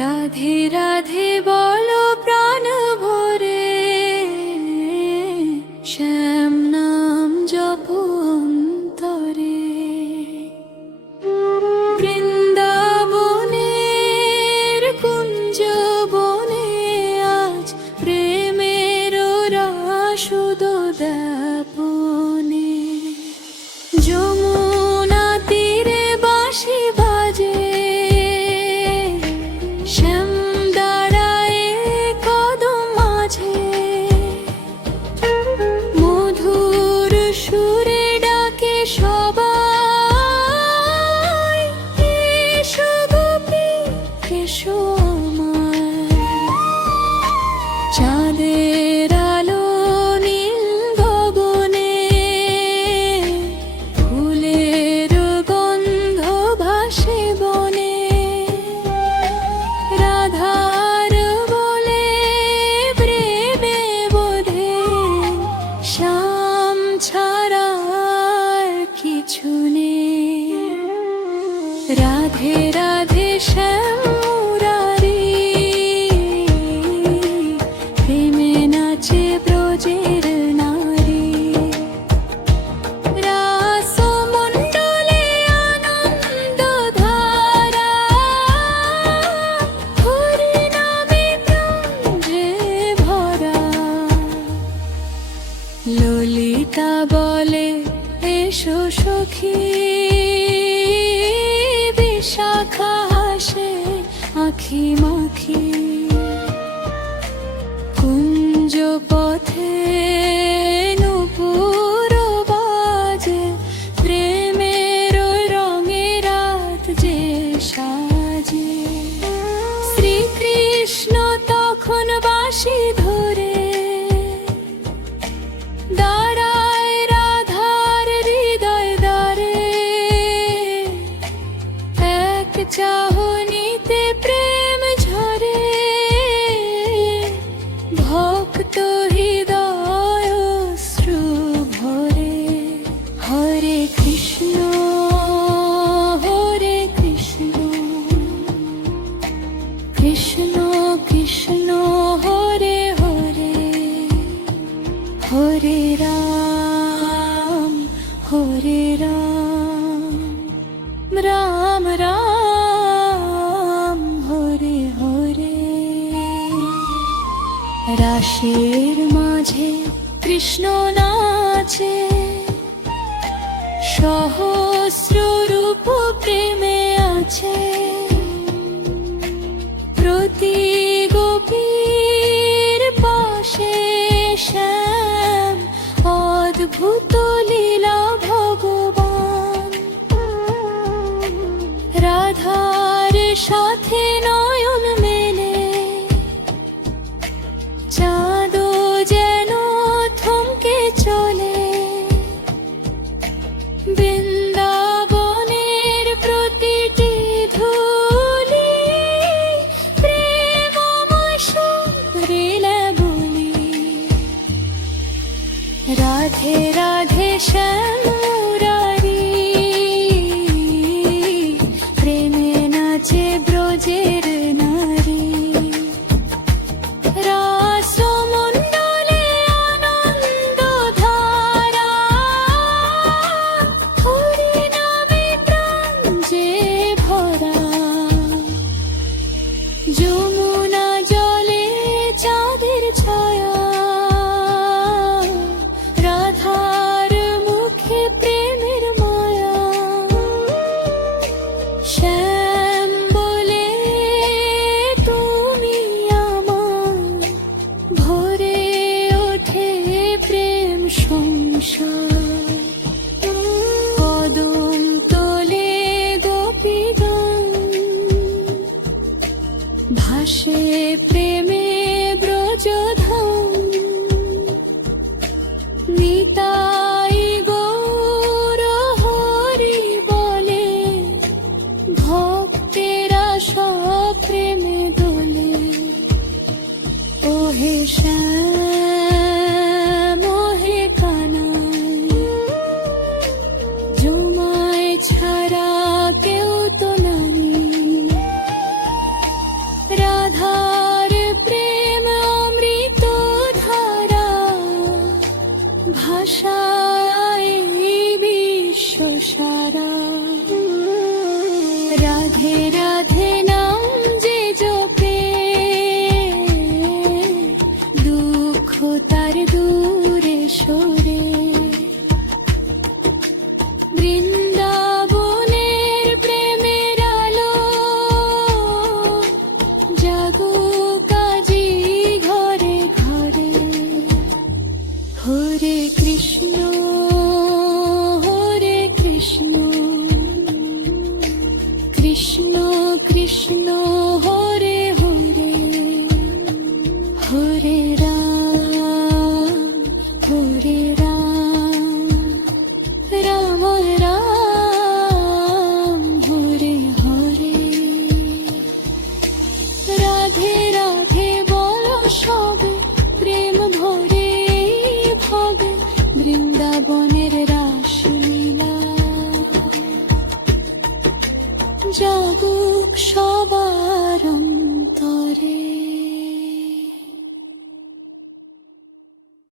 রাধে রাধে বলো প্রাণ ভরে, শ্যাম নাম জপ অন্তরে। বৃন্দাবনের কুঞ্জ বনে আজ প্রেমের রাস উদ্যাপনে। যমুনা তীরে বাঁশি বাজে, শ্যাম দাঁড়ায় কদম মাঝে। মধুর সুরে ডাকে সবাই, এসো গোপী এসো আমার। চাঁদের আলো নীল গগনে, ফুলের গন্ধ ভাসে বনে। রাধার বলে প্রেমে বোধে, শ্যাম ছাড়া আর কিছু নেই। রাধে রাধে শ্যাম মুরারি, প্রেমে নাচে ব্রজের নারী। রাসমণ্ডলে আনন্দ ধারা, হরি নামে প্রাণ যে ভরা। ললিতা বলে এসো সখী, বিশাখা হাসে আঁখি মাখি। কুঞ্জ পথে নূপুর বাজে, প্রেমের রঙে রাত যে সাজে। শ্রীকৃষ্ণ তখন বাঁশি ধরে, দাঁড়ায় রাধার হৃদয় দ্বারে। এক চাহনিতে প্রেম ঝরে, ভক্ত হৃদয় অশ্রু ভরে। হরে কৃষ্ণ হরে কৃষ্ণ, কৃষ্ণ কৃষ্ণ হরে হরে। হরে রাম হরে রাম, রাম রাম হরে হরে। রাশের মাঝে কৃষ্ণ নাচে, সহস্র রূপ প্রেমে আছে। প্রতি গোপীর পাশে শ্যাম, অদ্ভুত লীলা ভগবান। রাধার সাথে নয়ন মেলে, চাঁদও যেন থমকে চলে। বৃন্দাবনের প্রতিটি ধূলি, প্রেমময় সুরেলা বলি। রাধে রাধে শ্যাম মুরারি, প্রেমে নাচে ব্রজের নারী। রাসমণ্ডলে আনন্দ ধারা, হরি নামে প্রাণ যে ভরা। যমুনা জলে চাঁদের ছায়া, রাধার মুখে প্রেমের মায়া। শ্যাম বলে তুমি আমার, ভরে ওঠে প্রেম সংসার। কদম তোলে গোপী গান, ভাসে প্রেমে ব্রজধাম। নিতাই গৌর হরি বলে, ভক্তেরা সব প্রেমে দোলে। ওহে শ্যাম ওহে কানাই, তোমায় ছাড়া কেউ তো নাই। রাধে রাধে নাম যে জপে দুঃখ তার দূরে সরে বৃন্দাবনের প্রেমের আলো জাগুক আজি ঘরে ঘরে হরে কৃষ্ণ কৃষ্ণ কৃষ্ণ হরে হরে হরে রাম রাম রাম হরে হরে রাধে রাধে বলো সবে প্রেম ভরে ভবে বৃন্দাবনের রাসলীলা জাগুক